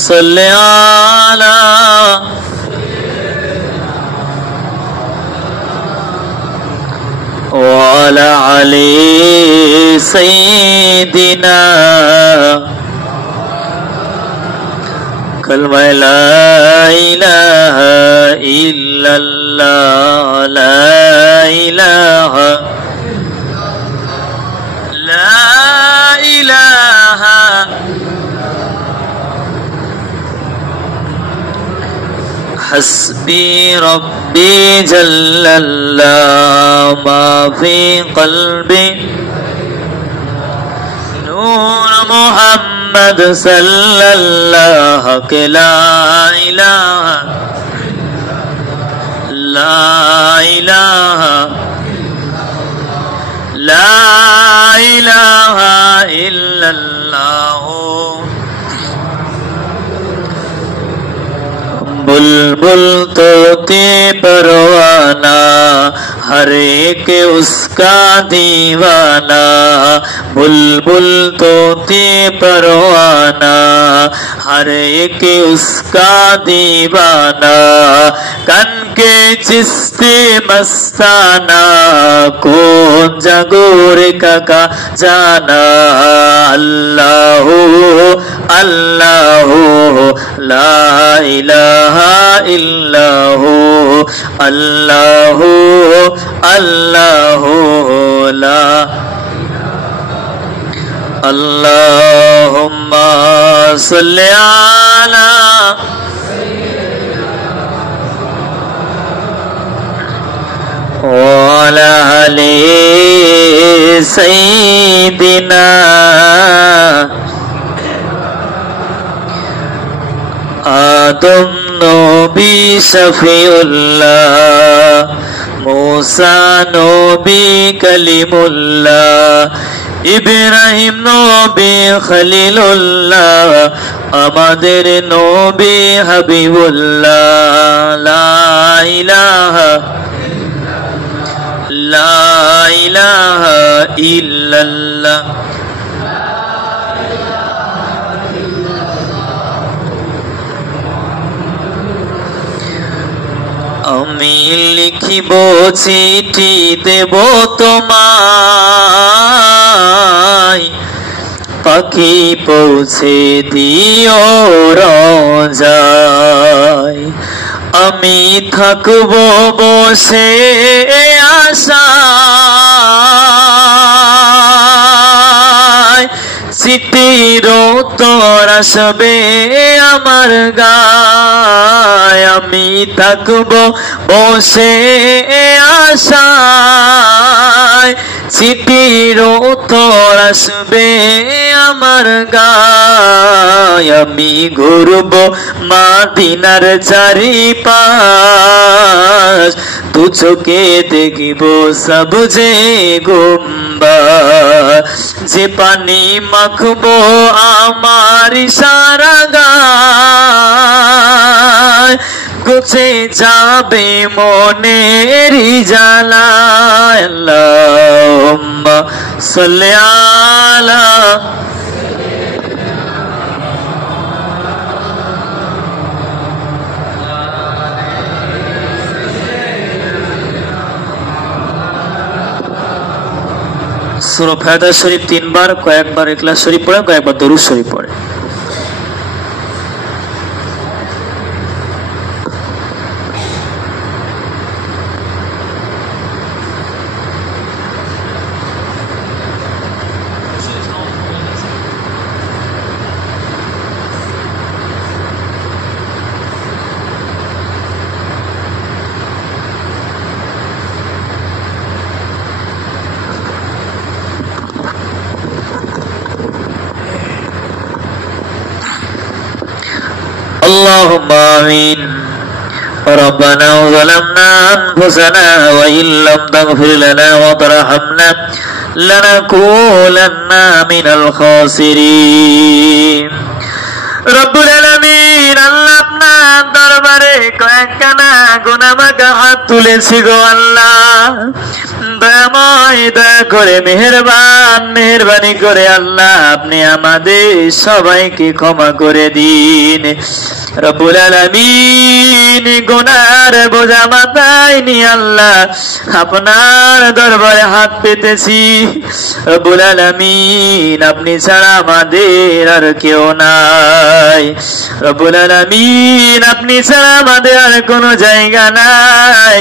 صل على وعلى علي سيدنا كلمة لا إله إلا الله لا إله لا إله حسبي ربي جل الله ما في قلبي نور محمد صلى الله لا إله لا إله لا إله إلا الله बुलबुल तोते परवाना हर एक उसका दीवाना बुलबुल तोते परवाना हर एक उसका दीवाना कन के चिस्ते मस्ताना कौन जगोर का जाना अल्लाह अल्लाह ला इलाहा इल्लाहु अल्लाहु अल्लाहु ला अल्लाहुम्मा सल्लि अला वअला आलि सय्यिदिना आदम नबी शफीउल्लाह मूसा नबी कलीमुल्लाह इब्राहिम नबी खलीलुल्लाह আমাদের নবী হাবিবুল্লাহ লা ইলাহা ইল্লাল্লাহ আমি লিখিব চিঠি দেব তোমায় পাখি পৌঁছে দিও রোজায় আমি থাকব বসে আশায় চিঠির উত্তর আসবে আমার গায় আমি থাকব বসে আশায় চিঠির উত্তর আসবে আমার গায় আমি ঘুরব মদিনার চারিপাশ দু চোখে দেখিব সবুজে গুম্বাদ যে পানি মাখবো আমার সারা গায় গুছে যাবে মনের জ্বালা আল্লাহুম্মা সাল্লি আলা সূরা ফাতিহা শরীফ 3 বার, কয়েকবার ইখলাস শরীফ পড়ে, কয়েকবার দরুদ শরীফ পড়ে। اللهم آمين ربنا ظلمنا أنفسنا وإن لم تغفر لنا وترحمنا لنكونن من الخاسرين رب العالمين আল্লাহ আপনার দরবারে কয়েকখানা গুনামাখা হাত তুলেছি গো আল্লাহ, দয়াময় দয়া করে মেহেরবানি করে আল্লাহ আপনি আমাদের সবাইকে ক্ষমা করে দিন। রব্বুল আলামিন গুনার বোঝা মাথায় নিয়ে আল্লাহ আপনার দরবারে হাত পেতেছি। রব্বুল আলামিন আপনি ছাড়া আমাদের আর কেউ নাই। রব্বুল আলামিন আপনি ছাড়া আমাদের আর কোনো জায়গা নাই।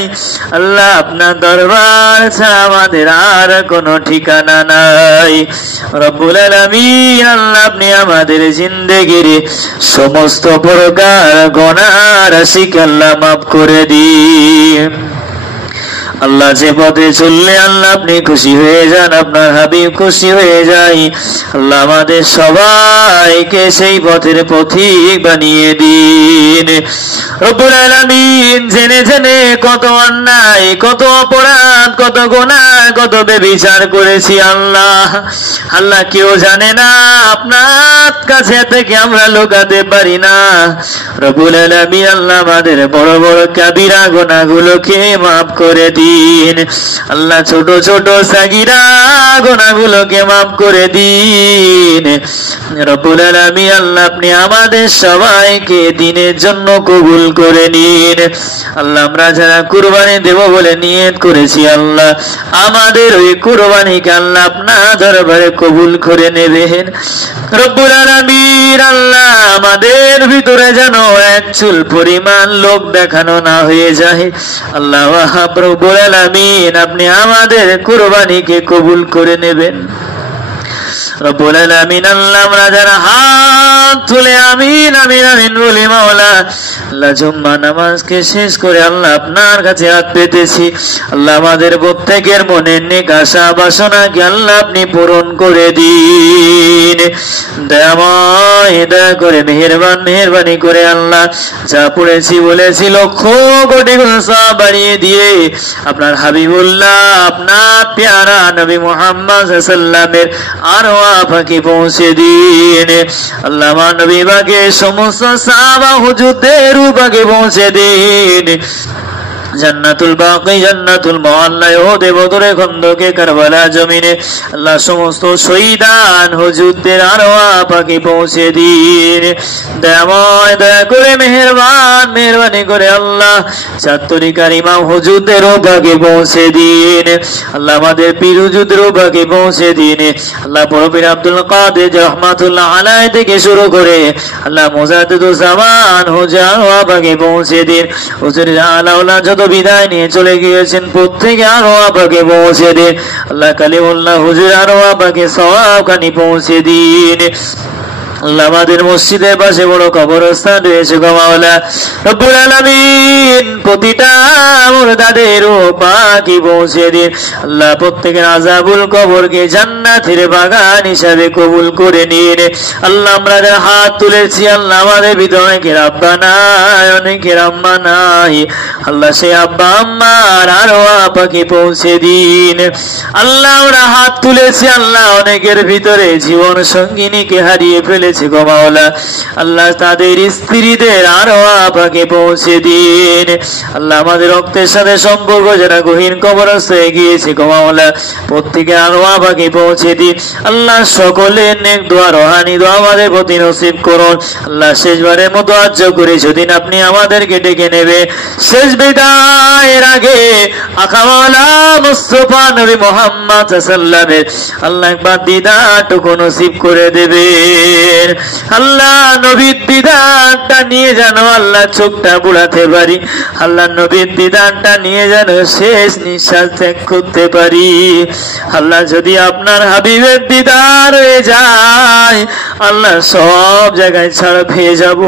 আল্লাহ আপনার দরবার ছাড়া আমাদের আর কোনো ঠিকানা নাই। রব্বুল আলামিন আল্লাহ আপনি আমাদের জিন্দেগির সমস্ত প্রকার গুনাহ রাশিকে আল্লাহ মাফ করে দিন। আল্লাহ যে পথে চললে আল্লাহ আপনি খুশি হয়ে যান, আপনার হাবিব খুশি হয়ে যায়, আল্লাহ আমাদের সবাইকে সেই পথের পথিক বানিয়ে দিন। রব্বুল আলামিন জেনে জেনে কত অন্যায়, কত অপরাধ, কত গুনাহ, কত বেবিচার করেছি আল্লাহ, আল্লাহ কেউ জানে না, আপনার কাছে থেকে আমরা লুকাতে পারি না। রব্বুল আলামিন আল্লাহ আমাদের বড় বড় কাবিরা গুনাহগুলোকে মাফ করে দিন আল্লাহ, ছোট ছোট সাগীরা গুনাহগুলোকে মাফ করে দিন। রব্বুল আলামিন আল্লাহ আপনি আমাদের সবাইকে দ্বীনের জন্য কবুল করে নিন। আল্লাহ আমরা যারা কুরবানি দেব বলে নিয়ত করেছি আল্লাহ আমাদের ওই কুরবানিকে আল্লাহ আপনার দরবারে কবুল করে নেবেন। রব্বুল আলামিন আল্লাহ আমাদের ভিতরে যেন এক চুল পরিমাণ লোক দেখানো না হয়ে যায় আল্লাহ। রব্বুল আলামিন আপনি আমাদের কুরবানিকে কবুল করে নেবেন। রব্বুল আলামিন আল্লাহ আমরা যারা হাত তুলে আমিন আমিন আমিন বলি মাওলা, আল্লাহ জুম্মা নামাজকে শেষ করে আল্লাহ আপনার কাছে হাত পেতেছি আল্লাহ আমাদের প্রত্যেকের মনের নেক আশা বাসনাকে আল্লাহ আপনি পূরণ করে দিন। দয়াময় দয়া করে মেহেরবানি করে আল্লাহ যা পড়েছি বলেছি লক্ষ কোটি গুণ সওয়াব বাড়িয়ে দিয়ে আপনার হাবিবুল্লাহ আপনার প্যারা নবী মুহাম্মদ সাল্লাল্লাহু আলাইহি ওয়াসাল্লামের আরওয়াফকে পৌঁছে দিন। আল্লাহ আমার নবী পাকের সমস্ত সাহাবা হুজুরদের রূপকে পৌঁছে দিন। জান্নাতুল বাকি জান্নাতুল মুআল্লা ওহদে বদরে খন্দকে কারবালা জমিনে আল্লাহ সমস্ত শহীদান হুজুরদের আরওয়াফকে পৌঁছে দিন। দয়াময় দয়া করে মেহেরবানি করে আল্লাহ চাত্তরিকার ইমাম হুজুরদের রূপকে পৌঁছে দিন। আল্লাহ আমাদের পীর হুজুরদের রূপকে পৌঁছে দিন। আল্লাহ বড় পীর আব্দুল কাদের রহমাতুল্লাহ আলাইহি থেকে শুরু করে আল্লাহ মুজাদ্দিদুজ জামান হুজুর আরওয়াফকে পৌঁছে দিন। হুজুরের আলাউলা যত বিদায় নিয়ে চলে গিয়েছেন প্রত্যেকে আরওয়াফকে পৌঁছে দিন। আল্লাহ কালিমুল্লাহ হুজুর আরওয়াফকে সওয়াবখানি পৌঁছে দিন। আল্লাহ আমাদের মসজিদের পাশে বড় কবরস্থান রয়েছে গো মাওলা, রব্বুল আলামিন প্রতিটা মুর্দাদের পাকি পৌঁছে দিন। আল্লাহ প্রত্যেকের আযাবুল কবরকে জান্নাতের বাগান হিসাবে কবুল করে নিন। আল্লাহ আমরা যারা হাত তুলেছি আল্লাহ আমাদের ভিতরে অনেকের আব্বা নাই, অনেকের আম্মা নাই, আল্লাহ সেই আব্বা আম্মার আরওয়াফকে পৌঁছে দিন। আল্লাহ আমরা হাত তুলেছি আল্লাহ অনেকের ভিতরে জীবন সঙ্গিনীকে হারিয়ে ফেলে গো মাওলা, আল্লাহ তাদের স্ত্রীদের আরওয়াফকে পৌঁছে দিন। আল্লাহ আমাদের রক্তের সাথে সম্পর্ক যারা গহীন কবরস্থ হয়ে গিয়েছে গো মাওলা প্রত্যেকে আরওয়াফকে পৌঁছে দিন। আল্লাহ সকলের নেক দোয়া রোহানি দোয়া আমাদের প্রতি নসিব করুন। আল্লাহ শেষবারের মতো আজ্ঞা করে সেদিন আপনি আমাদেরকে ডেকে নেবে শেষ বিদায়ের আগে আকা মাওলা মুস্তাফা নবী মুহাম্মদ সাল্লাল্লাহু আলাইহি ওয়াসাল্লামের আল্লাহ একবার দিদারটুকু নসিব করে দেবেন। আল্লাহ নবীর দিদারটা নিয়ে যেন আল্লাহ চোখটা বুড়াতে পারি, আল্লাহ নবীর দিদারটা নিয়ে যেন শেষ নিঃশ্বাস ত্যাগ করতে পারি। আল্লাহ যদি আপনার হাবিবের দিদার হয়ে যায় আল্লাহ সব জায়গায় ছাড়া পেয়ে যাব।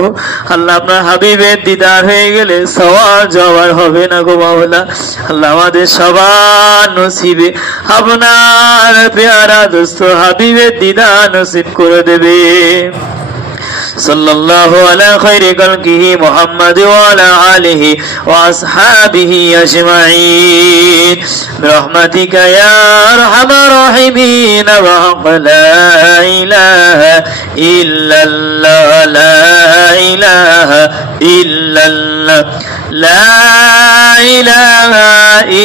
আল্লাহ আপনার হাবিবের দিদার হয়ে গেলে সওয়াল জবাব হবে না গো মাওলা। আল্লাহ আমাদের সবার নসিবে আপনার প্যারা দোস্ত হাবিবের দিদার নসিব করে দেবে। সাল্লাল্লাহু আলা খায়রি খালকিহি মুহাম্মাদ ওয়া আলা আলিহি ওয়া আসহাবিহি আজমাইন বিরহমাতিকা ইয়া আরহামার রাহিমিন ওয়া লা ইলাহা ইল্লাল্লাহ লা ইলাহা ইল্লা ইল্লাল্লাহ লা ইলাহা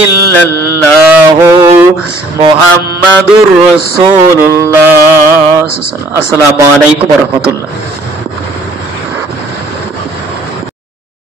ইল্লাল্লাহ মুহাম্মাদুর রাসূলুল্লাহ। আসসালামু আলাইকুম ওয়া রাহমাতুল্লাহ।